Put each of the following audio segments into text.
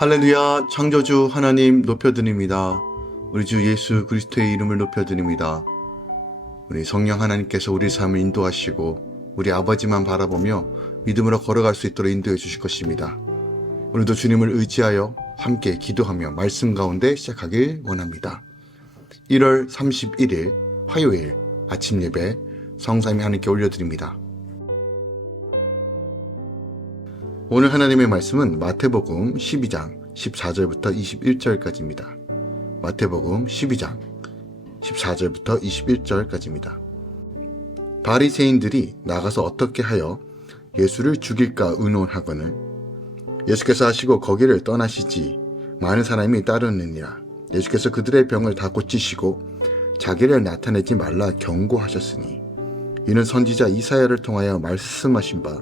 할렐루야, 창조주 하나님 높여드립니다. 우리 주 예수 그리스도의 이름을 높여드립니다. 우리 성령 하나님께서 우리 삶을 인도하시고 우리 아버지만 바라보며 믿음으로 걸어갈 수 있도록 인도해 주실 것입니다. 오늘도 주님을 의지하여 함께 기도하며 말씀 가운데 시작하길 원합니다. 1월 31일 화요일 아침 예배 성삼위 하나님께 올려드립니다. 오늘 하나님의 말씀은 마태복음 12장 14절부터 21절까지입니다. 마태복음 12장 14절부터 21절까지입니다. 바리새인들이 나가서 어떻게 하여 예수를 죽일까 의논하거늘 예수께서 하시고 거기를 떠나시지 많은 사람이 따르느니라. 예수께서 그들의 병을 다 고치시고 자기를 나타내지 말라 경고하셨으니 이는 선지자 이사야를 통하여 말씀하신 바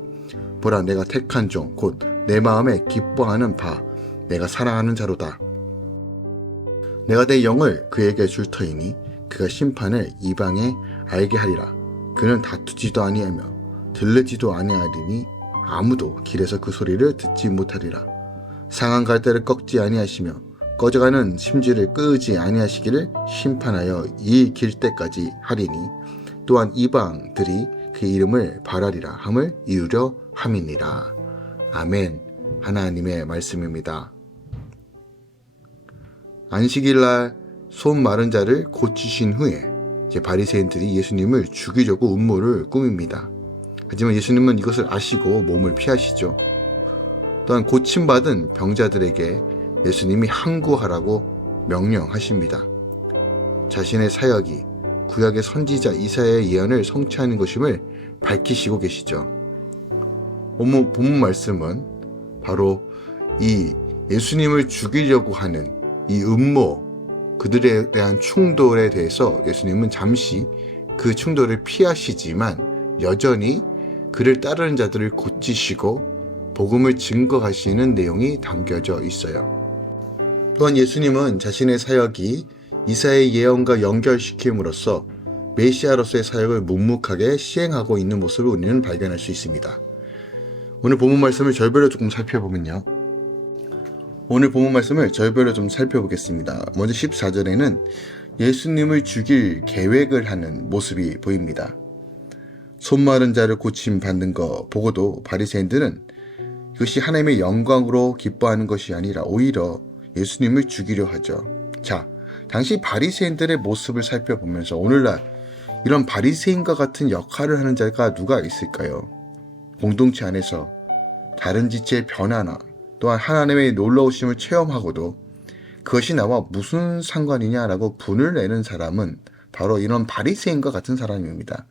보라 내가 택한 종 곧 내 마음에 기뻐하는 바 내가 사랑하는 자로다. 내가 내 영을 그에게 줄 터이니 그가 심판을 이방에 알게 하리라. 그는 다투지도 아니하며 들르지도 아니하리니 아무도 길에서 그 소리를 듣지 못하리라. 상한 갈대를 꺾지 아니하시며 꺼져가는 심지를 끄지 아니하시기를 심판하여 이 길 때까지 하리니 또한 이방들이 그 이름을 바라리라 함을 이루려 함이니라. 아멘. 하나님의 말씀입니다. 안식일날 손 마른 자를 고치신 후에 바리새인들이 예수님을 죽이려고 음모를 꾸밉니다. 하지만 예수님은 이것을 아시고 몸을 피하시죠. 또한 고침받은 병자들에게 예수님이 항구하라고 명령하십니다. 자신의 사역이 구약의 선지자 이사야의 예언을 성취하는 것임을 밝히시고 계시죠. 본문 말씀은 바로 이 예수님을 죽이려고 하는 이 음모, 그들에 대한 충돌에 대해서 예수님은 잠시 그 충돌을 피하시지만 여전히 그를 따르는 자들을 고치시고 복음을 증거하시는 내용이 담겨져 있어요. 또한 예수님은 자신의 사역이 이사야의 예언과 연결시킴으로써 메시아로서의 사역을 묵묵하게 시행하고 있는 모습을 우리는 발견할 수 있습니다. 오늘 본문 말씀을 절별로 조금 살펴보면요. 오늘 본문 말씀을 절별로 좀 살펴보겠습니다. 먼저 14절에는 예수님을 죽일 계획을 하는 모습이 보입니다. 손 마른 자를 고침 받는 거 보고도 바리새인들은 이것이 하나님의 영광으로 기뻐하는 것이 아니라 오히려 예수님을 죽이려 하죠. 자, 당시 바리새인들의 모습을 살펴보면서 오늘날 이런 바리새인과 같은 역할을 하는 자가 누가 있을까요? 공동체 안에서 다른 지체의 변화나 또한 하나님의 놀라우심을 체험하고도 그것이 나와 무슨 상관이냐라고 분을 내는 사람은 바로 이런 바리새인과 같은 사람입니다.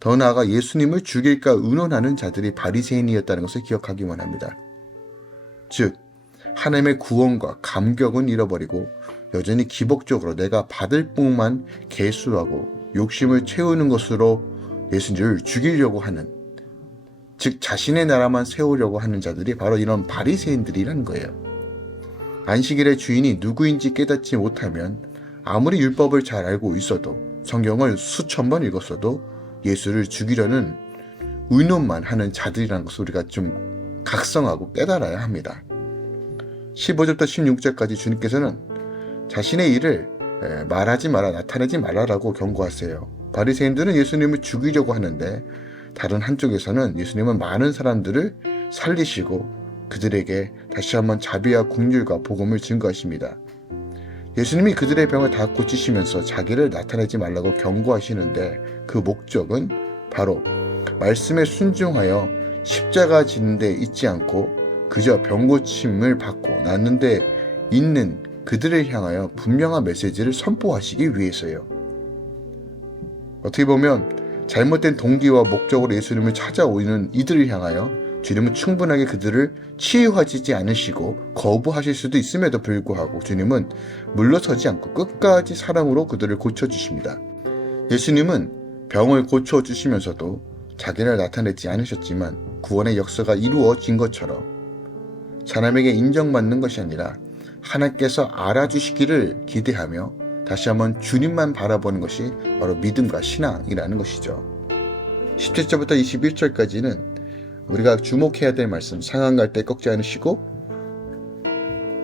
더 나아가 예수님을 죽일까 의논하는 자들이 바리새인이었다는 것을 기억하기 원합니다. 즉 하나님의 구원과 감격은 잃어버리고 여전히 기복적으로 내가 받을 뿐만 계수하고 욕심을 채우는 것으로 예수님을 죽이려고 하는, 즉 자신의 나라만 세우려고 하는 자들이 바로 이런 바리새인들이라는 거예요. 안식일의 주인이 누구인지 깨닫지 못하면 아무리 율법을 잘 알고 있어도 성경을 수천 번 읽었어도 예수를 죽이려는 의논만 하는 자들이라는 것을 우리가 좀 각성하고 깨달아야 합니다. 15절부터 16절까지 주님께서는 자신의 일을 말하지 마라, 나타내지 말라라고 경고하세요. 바리새인들은 예수님을 죽이려고 하는데 다른 한쪽에서는 예수님은 많은 사람들을 살리시고 그들에게 다시 한번 자비와 긍휼과 복음을 증거하십니다. 예수님이 그들의 병을 다 고치시면서 자기를 나타내지 말라고 경고하시는데 그 목적은 바로 말씀에 순종하여 십자가 지는 데 있지 않고 그저 병 고침을 받고 낫는 데 있는 그들을 향하여 분명한 메시지를 선포하시기 위해서요. 어떻게 보면 잘못된 동기와 목적으로 예수님을 찾아오는 이들을 향하여 주님은 충분하게 그들을 치유하시지 않으시고 거부하실 수도 있음에도 불구하고 주님은 물러서지 않고 끝까지 사랑으로 그들을 고쳐주십니다. 예수님은 병을 고쳐주시면서도 자기를 나타내지 않으셨지만 구원의 역사가 이루어진 것처럼 사람에게 인정받는 것이 아니라 하나님께서 알아주시기를 기대하며 다시 한번 주님만 바라보는 것이 바로 믿음과 신앙이라는 것이죠. 17절부터 21절까지는 우리가 주목해야 될 말씀, 상한 갈대 꺾지 않으시고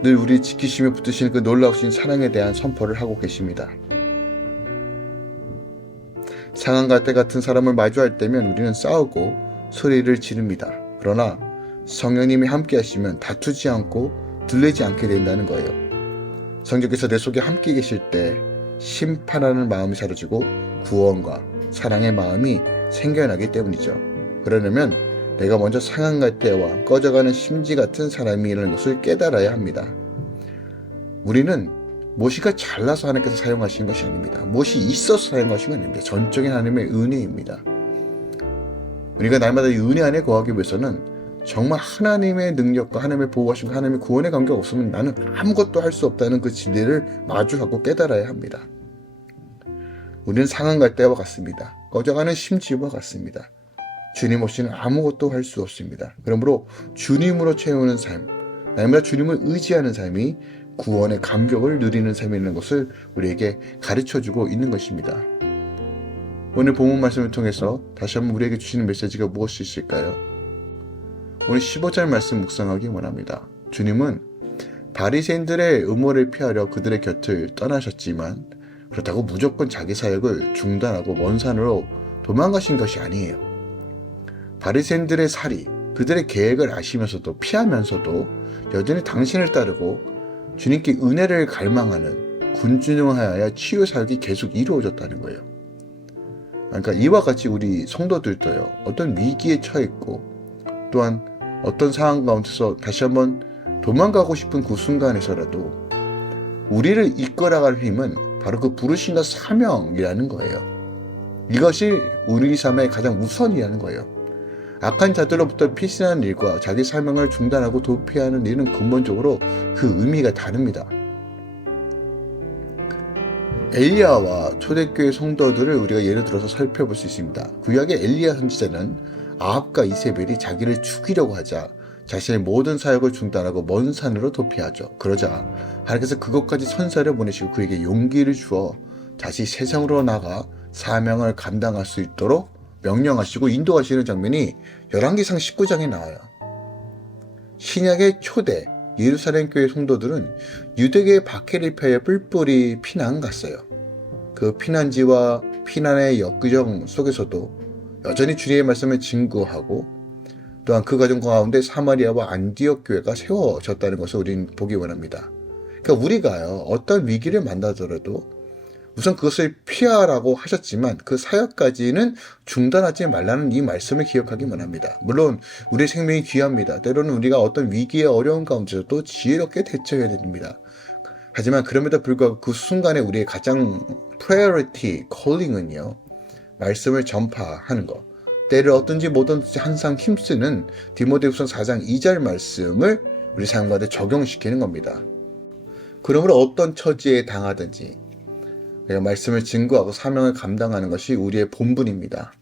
늘 우리 지키시며 붙드시는 그 놀라우신 사랑에 대한 선포를 하고 계십니다. 상한갈 때 같은 사람을 마주할 때면 우리는 싸우고 소리를 지릅니다. 그러나 성령님이 함께 하시면 다투지 않고 들리지 않게 된다는 거예요. 성령께서 내 속에 함께 계실 때 심판하는 마음이 사라지고 구원과 사랑의 마음이 생겨나기 때문이죠. 그러려면 내가 먼저 상한갈 때와 꺼져가는 심지 같은 사람이라는 것을 깨달아야 합니다. 우리는 못이가 잘나서 하나님께서 사용하시는 것이 아닙니다. 못이 있어서 사용하시는 건 아닙니다. 전적인 하나님의 은혜입니다. 우리가 날마다 이 은혜 안에 거하기 위해서는 정말 하나님의 능력과 하나님의 보호하심과 하나님의 구원의 관계가 없으면 나는 아무것도 할 수 없다는 그 진리를 마주하고 깨달아야 합니다. 우리는 상한갈 때와 같습니다. 꺼져가는 심지와 같습니다. 주님 없이는 아무것도 할 수 없습니다. 그러므로 주님으로 채우는 삶, 날마다 주님을 의지하는 삶이 구원의 감격을 누리는 삶이라는 것을 우리에게 가르쳐주고 있는 것입니다. 오늘 본문 말씀을 통해서 다시 한번 우리에게 주시는 메시지가 무엇이 있을까요? 오늘 15절 말씀 묵상하기 원합니다. 주님은 바리새인들의 음모를 피하려 그들의 곁을 떠나셨지만 그렇다고 무조건 자기 사역을 중단하고 먼 산으로 도망가신 것이 아니에요. 바리새인들의 살이 그들의 계획을 아시면서도 피하면서도 여전히 당신을 따르고 주님께 은혜를 갈망하는 군중하여 치유 사역이 계속 이루어졌다는 거예요. 그러니까 이와 같이 우리 성도들도요, 어떤 위기에 처했고 또한 어떤 상황 가운데서 다시 한번 도망가고 싶은 그 순간에서라도 우리를 이끌어갈 힘은 바로 그 부르심과 사명이라는 거예요. 이것이 우리 삶의 가장 우선이라는 거예요. 악한 자들로부터 피신하는 일과 자기 사명을 중단하고 도피하는 일은 근본적으로 그 의미가 다릅니다. 엘리야와 초대교회 성도들을 우리가 예를 들어서 살펴볼 수 있습니다. 구약의 엘리야 선지자는 아합과 이세벨이 자기를 죽이려고 하자 자신의 모든 사역을 중단하고 먼 산으로 도피하죠. 그러자 하나님께서 그것까지 선사를 보내시고 그에게 용기를 주어 다시 세상으로 나가 사명을 감당할 수 있도록 명령하시고 인도하시는 장면이 열왕기상 19장에 나와요. 신약의 초대 예루살렘 교회 성도들은 유대계의 박해를 피하여 뿔뿔이 피난 갔어요. 그 피난지와 피난의 역규정 속에서도 여전히 주님의 말씀을 증거하고 또한 그 과정 가운데 사마리아와 안디옥 교회가 세워졌다는 것을 우리는 보기 원합니다. 그러니까 우리가요, 어떤 위기를 만나더라도 우선 그것을 피하라고 하셨지만 그 사역까지는 중단하지 말라는 이 말씀을 기억하기 원합니다. 물론 우리의 생명이 귀합니다. 때로는 우리가 어떤 위기의 어려운 가운데서도 지혜롭게 대처해야 됩니다. 하지만 그럼에도 불구하고 그 순간에 우리의 가장 priority, calling은요, 말씀을 전파하는 것. 때를 얻든지 못얻든지 항상 힘쓰는 디모데후서 4장 2절 말씀을 우리 삶 가운데 적용시키는 겁니다. 그러므로 어떤 처지에 당하든지 우리가 말씀을 증거하고 사명을 감당하는 것이 우리의 본분입니다.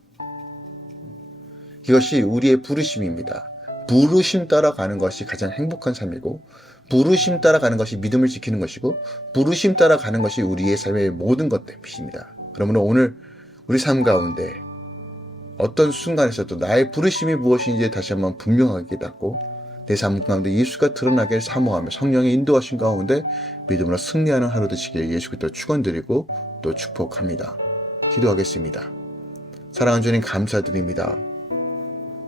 이것이 우리의 부르심입니다. 부르심 따라 가는 것이 가장 행복한 삶이고 부르심 따라 가는 것이 믿음을 지키는 것이고 부르심 따라 가는 것이 우리의 삶의 모든 것들입니다. 그러므로 오늘 우리 삶 가운데 어떤 순간에서도 나의 부르심이 무엇인지 다시 한번 분명하게 닫고 내 삶 가운데 예수가 드러나길 사모하며 성령의 인도하신 가운데 믿음으로 승리하는 하루 되시길 예수 그리스도 축원드리고 또 축복합니다. 기도하겠습니다. 사랑하는 주님 감사드립니다.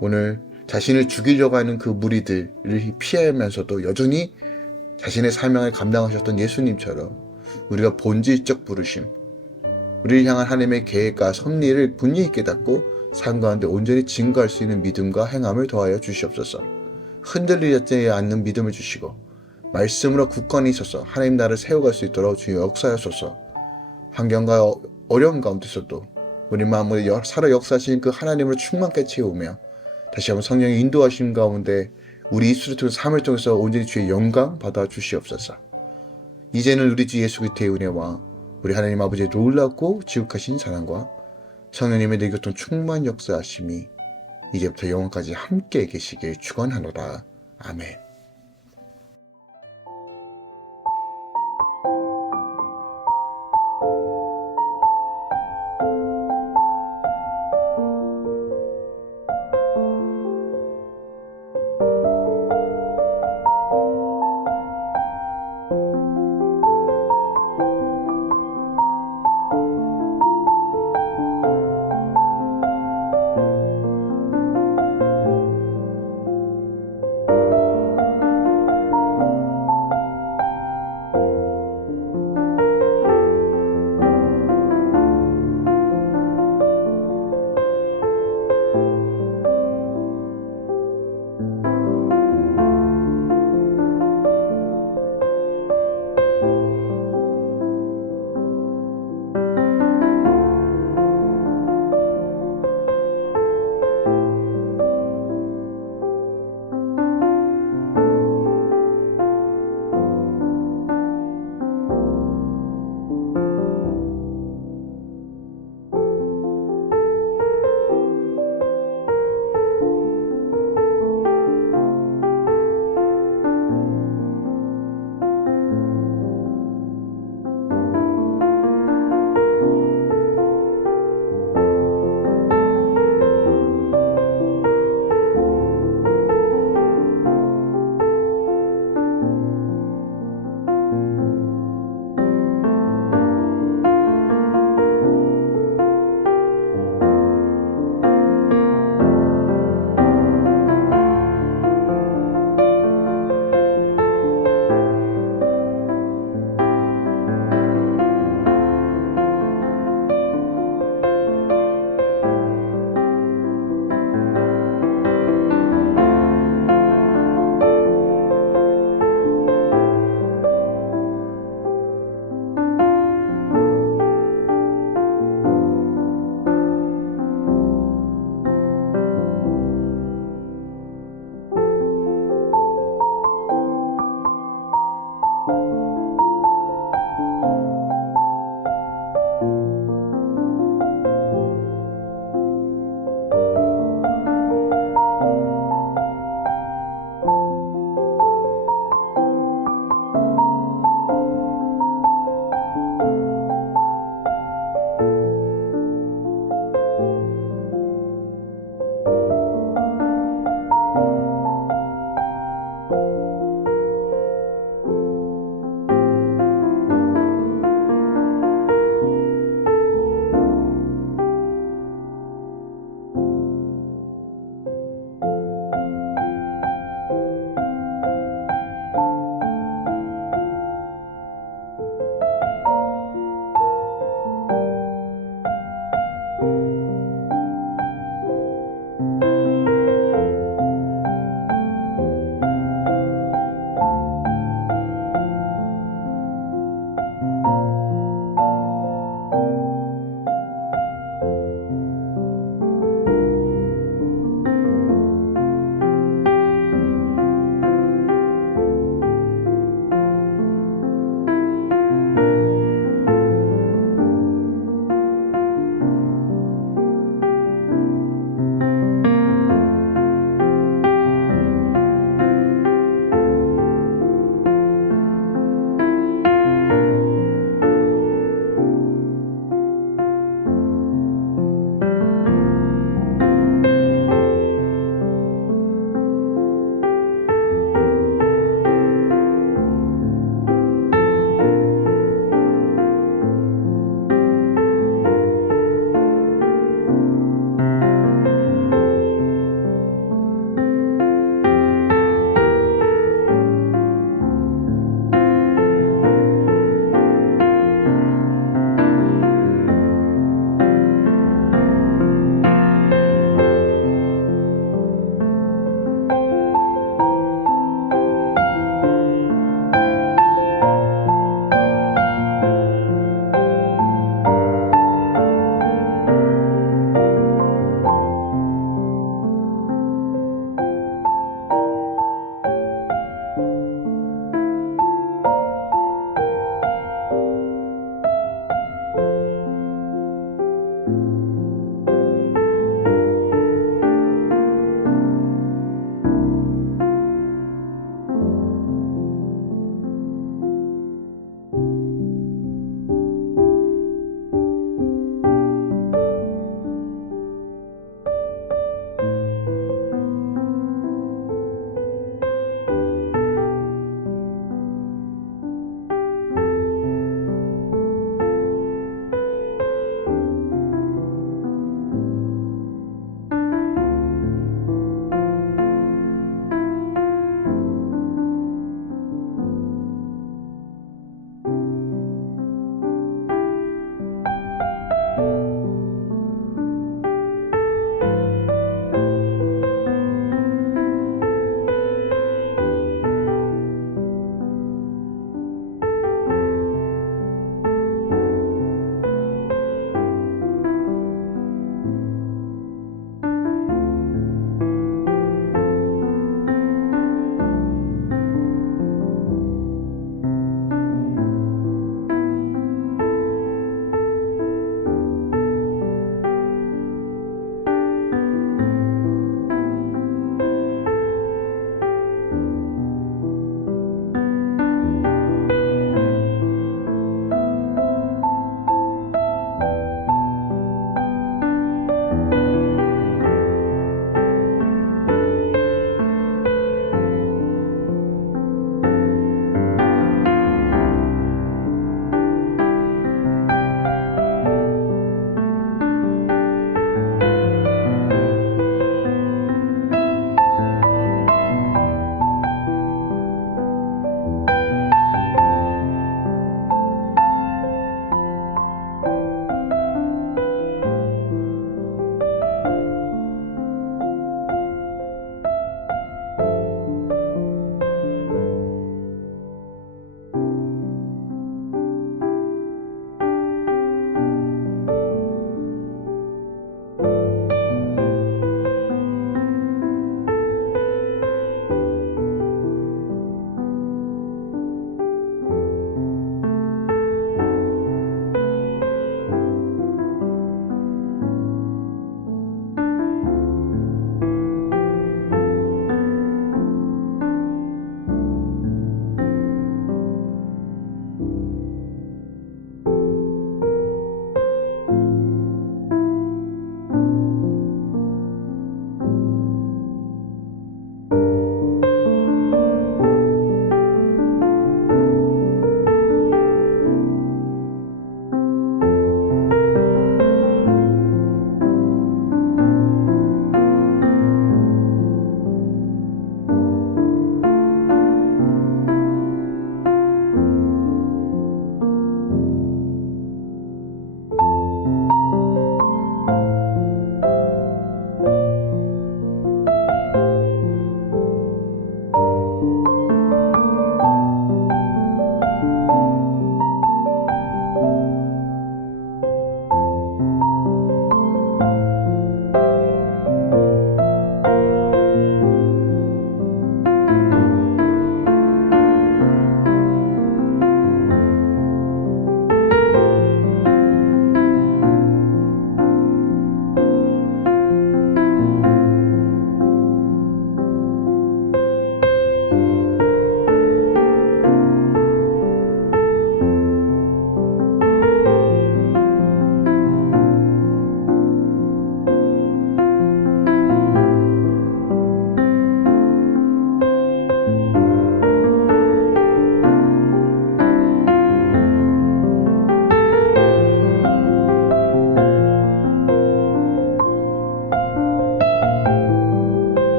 오늘 자신을 죽이려고 하는 그 무리들을 피하면서도 여전히 자신의 사명을 감당하셨던 예수님처럼 우리가 본질적 부르심, 우리를 향한 하나님의 계획과 섭리를 분명히 깨닫고 삶 가운데 온전히 증거할 수 있는 믿음과 행함을 더하여 주시옵소서. 흔들리지 않는 믿음을 주시고 말씀으로 굳건히 있어서 하나님 나라를 세워갈 수 있도록 주여 역사하소서. 환경과 어려움 가운데서도 우리 마음을 살아 역사하신 그 하나님을 충만케 채우며 다시 한번 성령의 인도하심 가운데 우리 이수를 통해서 삶을 통해서 온전히 주의 영광 받아 주시옵소서. 이제는 우리 주 예수 그리스도의 은혜와 우리 하나님 아버지의 놀랍고 지극하신 사랑과 성령님의 내 교통 충만 역사하심이 이제부터 영원까지 함께 계시길 축원하노라. 아멘.